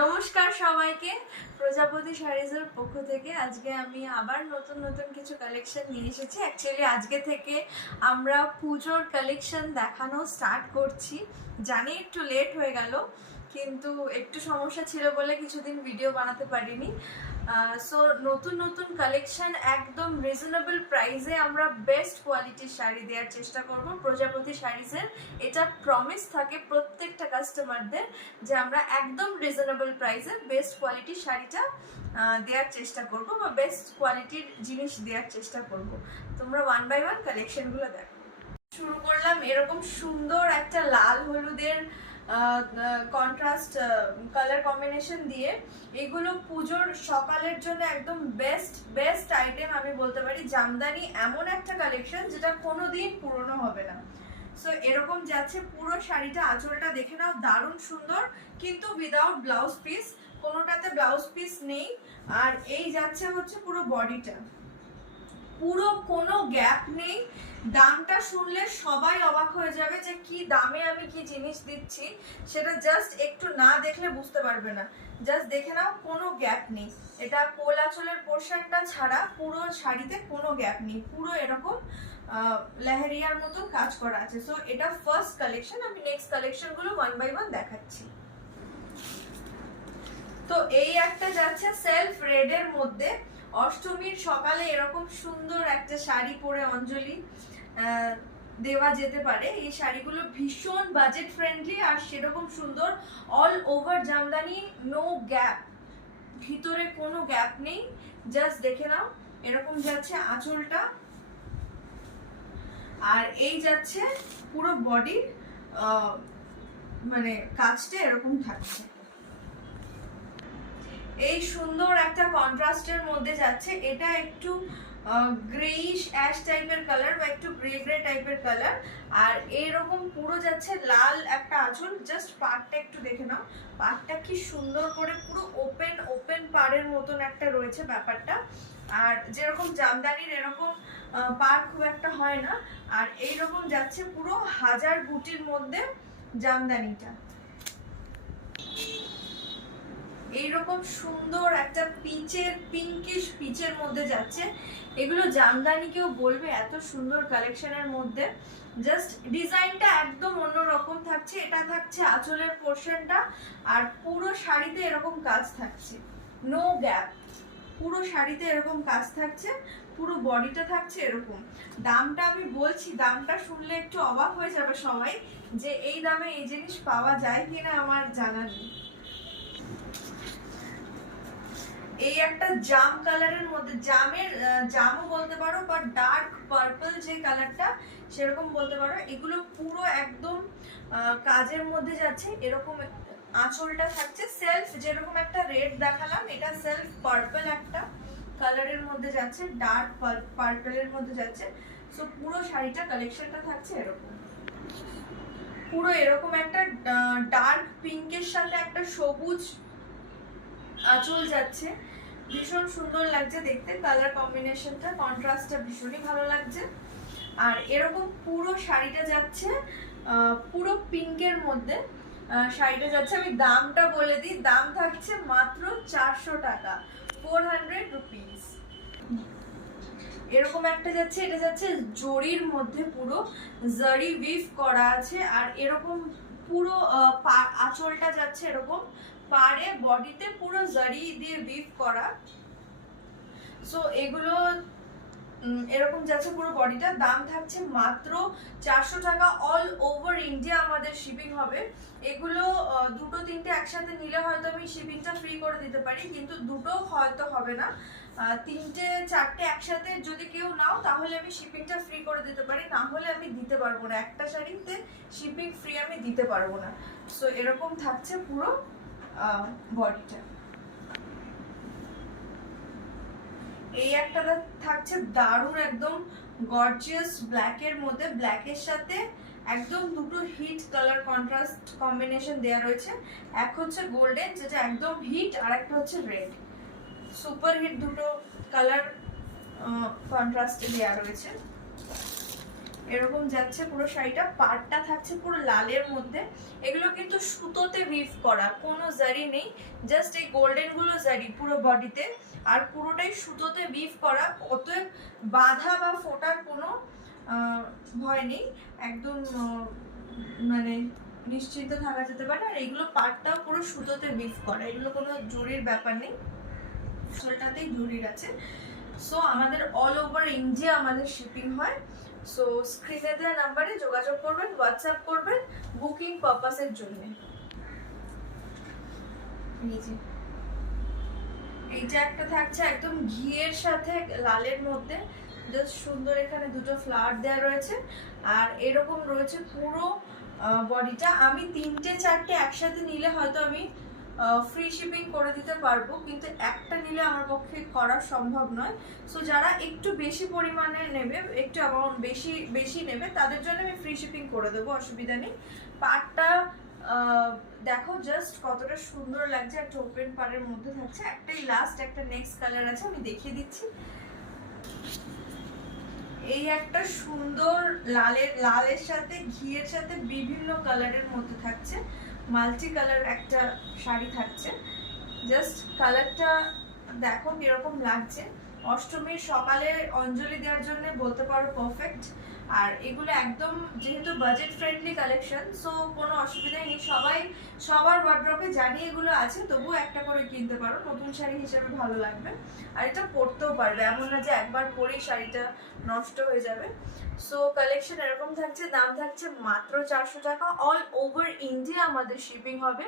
নমস্কার সবাইকে, প্রজাপতি শাড়িজের পক্ষ থেকে আজকে আমি আবার নতুন নতুন কিছু কালেকশন নিয়ে এসেছি। অ্যাকচুয়ালি আজকে থেকে আমরা পুজোর কালেকশন দেখানো স্টার্ট করছি। জানি একটু লেট হয়ে গেল, কিন্তু একটু সমস্যা ছিল বলে কিছুদিন ভিডিও বানাতে পারিনি। সো নতুন নতুন কালেকশন একদম রিজনেবল প্রাইসে আমরা বেস্ট কোয়ালিটির শাড়ি দেওয়ার চেষ্টা করব প্রজাপতি শাড়িজের। এটা প্রমিস থাকে প্রত্যেকটা কাস্টমারদের যে আমরা একদম রিজনেবল প্রাইসে বেস্ট কোয়ালিটির শাড়িটা দেওয়ার চেষ্টা করব বা বেস্ট কোয়ালিটির জিনিস দেওয়ার চেষ্টা করব। তোমরা ওয়ান বাই ওয়ান কালেকশনগুলো দেখো। শুরু করলাম এরকম সুন্দর একটা লাল হলুদের কন্ট্রাস্ট কালার কম্বিনেশন দিয়ে। এগুলো পুজোর সকালের জন্য একদম বেস্ট আইটেম আমি বলতে পারি। জামদানি এমন একটা কালেকশন যেটা কোনোদিন পুরনো হবে না। সো এরকম যাচ্ছে পুরো শাড়িটা। আঁচলটা দেখে নাও, দারুণ সুন্দর, কিন্তু উইদাউট ব্লাউজ পিস, কোনোটাতে ব্লাউজ পিস নেই। আর এই যাচ্ছে হচ্ছে পুরো বডিটা, পুরো কোনো গ্যাপ নেই। দামটা শুনলে সবাই অবাক হয়ে যাবে যে কি দামে আমি কি জিনিস দিচ্ছি, সেটা জাস্ট একটু না দেখলে বুঝতে পারবে না। জাস্ট দেখে নাও, কোনো গ্যাপ নেই। এটা কোল আঁচলের পোর্শনটা ছাড়া পুরো শাড়িতে কোনো গ্যাপ নেই, পুরো এরকম লেহেরিয়ার মতো কাজ করা আছে। সো এটা ফার্স্ট কালেকশন। আমি নেক্সট কালেকশন গুলো ওয়ান বাই ওয়ান দেখাচ্ছি। তো এই একটা যাচ্ছে সেলফ রেডের মধ্যে। অষ্টমীর সকালে এরকম সুন্দর একটা শাড়ি পরে অঞ্জলি দেওয়া যেতে পারে। এই শাড়িগুলো ভীষণ বাজেট ফ্রেন্ডলি আর সেরকম সুন্দর। All over jamdani, no gap, ভিতরে কোনো গ্যাপ নেই। জাস্ট দেখে নাও, এরকম যাচ্ছে আঁচলটা, আর এই যাচ্ছে পুরো বডির মানে কাজটা এরকম থাকছে। এই সুন্দর একটা কন্ট্রাস্টের মধ্যে যাচ্ছে। এটা একটু গ্রেইশ অ্যাশ টাইপের কালার বা একটু গ্রে টাইপের কালার। আর এইরকম পুরো যাচ্ছে লাল একটা আঁচল। জাস্ট পাড়টা একটু দেখে নাও, পাড়টা কি সুন্দর করে পুরো ওপেন পাড়ের মতন একটা রয়েছে ব্যাপারটা। আর যেরকম জামদানির এরকম পাড় খুব একটা হয় না। আর এইরকম যাচ্ছে পুরো হাজার বুটির মধ্যে জামদানিটা। এইরকম সুন্দর একটা পিঙ্কিশ পিচের মধ্যে যাচ্ছে। এগুলো জামদানি কেউ বলবে এত সুন্দর কালেকশনের মধ্যে। জাস্ট ডিজাইনটা একদম অন্যরকম থাকছে। এটা থাকছে আঁচলের পোর্শনটা, আর পুরো শাড়িতে এরকম কাজ থাকছে, নো গ্যাপ। পুরো শাড়িতে এরকম কাজ থাকছে, পুরো বডিটা থাকছে এরকম। দামটা আমি বলছি, দামটা শুনলে একটু অবাক হয়ে যাবে সবাই যে এই দামে এই জিনিস পাওয়া যায় কিনা আমার জানা নেই। এই একটা জাম কালারের মধ্যে, জামও বলতে পারো বা ডার্ক পার্পল যে কালারটা সেরকম বলতে পারো। এগুলো পুরো একদম কাজের মধ্যে যাচ্ছে। এরকম আঁচলটা থাকছে সেলফ, যেরকম একটা রেড দেখালাম, এটা সেলফ পার্পল একটা কালারের মধ্যে যাচ্ছে, ডার্ক পার্পলের মধ্যে যাচ্ছে। সো পুরো শাড়িটা কালেকশনটা থাকছে এরকম, পুরো এরকম একটা ডার্ক পিঙ্কের সাথে একটা সবুজ আঁচল যাচ্ছে। ভীষণ সুন্দর লাগছে দেখতে, কালার কম্বিনেশনটা, কন্ট্রাস্টটা ভীষণই ভালো লাগছে। আর এরকম পুরো শাড়িটা যাচ্ছে পুরো পিঙ্কের মধ্যে শাড়িটা যাচ্ছে। আমি দামটা বলে দিই, দাম থাকছে মাত্র 400 টাকা, 400 রুপিস। এরকম একটা যাচ্ছে, এটা যাচ্ছে জরির মধ্যে, পুরো জারি উইভ করা আছে। আর এরকম পুরো আঁচলটা যাচ্ছে এরকম পাড়ে, বডিতে পুরো জারি দিয়ে উইভ করা। সো এগুলো এরকম যাচ্ছে পুরো বডিটা। দাম থাকছে মাত্র 400 টাকা। অল ওভার ইন্ডিয়া আমাদের শিপিং হবে। এগুলো দুটো তিনটে একসাথে নিলে হয়তো আমি শিপিংটা ফ্রি করে দিতে পারি, কিন্তু দুটো হয়তো হবে না। তিনটে চারটে একসাথে যদি কেউ নাও তাহলে আমি শিপিংটা ফ্রি করে দিতে পারি, না হলে আমি দিতে পারবো না। একটা শাড়িতে শিপিং ফ্রি আমি দিতে পারবো না। সো এরকম থাকছে পুরো বডিটা। এই একটা থাকছে দারুণ একদম গর্জিয়াস ব্ল্যাকের মধ্যে, ব্ল্যাকের সাথে একদম দুটো হিট কালার কন্ট্রাস্ট কম্বিনেশন দেওয়া রয়েছে। এক হচ্ছে গোল্ডেন যেটা একদম হিট, আর একটা হচ্ছে রেড। সুপার হিট দুটো কালার কন্ট্রাস্টে দেওয়া রয়েছে। এরকম যাচ্ছে পুরো শাড়িটা। পাড়টা থাকছে পুরো লালের মধ্যে। এগুলো কিন্তু সুতোতে উইভ করা, কোনো জারি নেই, জাস্ট এই গোল্ডেন গুলো জারি পুরো বডিতে, আর পুরোটাই সুতোতে উইভ করা। অতএব বাধা বা ফোটার কোনো ভয় নেই, একদম মানে নিশ্চিন্ত থাকা যেতে পারে। আর এগুলো পাড়টাও পুরো সুতোতে উইভ করা, এগুলো কোনো জরির ব্যাপার নেই, সোলটাতেই জরির আছে। সো আমাদের অল ওভার ইন্ডিয়া আমাদের শিপিং হয়। সো স্ক্রিনে দেওয়া নাম্বারে যোগাযোগ করবেন, হোয়াটসঅ্যাপ করবেন বুকিং পারপাসের জন্য। এইটা একটা থাকছে একদম ঘিয়ের সাথে লালের মধ্যে, জাস্ট সুন্দর, এখানে দুটো ফ্লাওয়ার দেওয়া রয়েছে, আর এরকম রয়েছে পুরো বডিটা। আমি 3-4টে একসাথে নিলে হয়তো আমি ফ্রি শিপিং করে দিতে পারবো, কিন্তু একটা নিলে আমার পক্ষে করা সম্ভব নয়। সো যারা একটু বেশি পরিমাণে নেবে, একটু অ্যামাউন্ট বেশি বেশি নেবে, তাদের জন্য আমি ফ্রি শিপিং করে দেবো, অসুবিধা নেই। পাটটা দেখো জাস্ট কতটা সুন্দর লাগছে, একটা ওপেন পাড়ের মধ্যে থাকছে। একটাই লাস্ট, একটা নেক্সট কালার আছে, আমি দেখিয়ে দিচ্ছি। এই একটা সুন্দর লালের সাথে ঘিয়ের সাথে বিভিন্ন কালারের মধ্যে থাকছে, মাল্টি কালার একটা শাড়ি থাকছে। জাস্ট কালারটা দেখো কিরকম লাগছে। অষ্টমীর সকালে অঞ্জলি দেওয়ার জন্য বলতে পারো পারফেক্ট। আর এগুলো একদম যেহেতু বাজেট ফ্রেন্ডলি কালেকশন, সো কোনো অসুবিধাই নেই, সবার ওয়ার্ড্রপে জানি এগুলো আছে, তবুও একটা করে কিনতে পারো, নতুন শাড়ি হিসেবে ভালো লাগবে। আর এটা পরতেও পারবে, এমন না যে একবার পরেই শাড়িটা নষ্ট হয়ে যাবে। সো কালেকশন এরকম থাকছে, দাম থাকছে মাত্র 400 টাকা। অল ওভার ইন্ডিয়া আমাদের শিপিং হবে।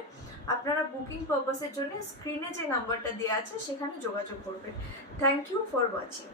আপনারা বুকিং পারপাসের জন্য স্ক্রিনে যে নাম্বারটা দেওয়া আছে সেখানে যোগাযোগ করবেন। Thank you for watching.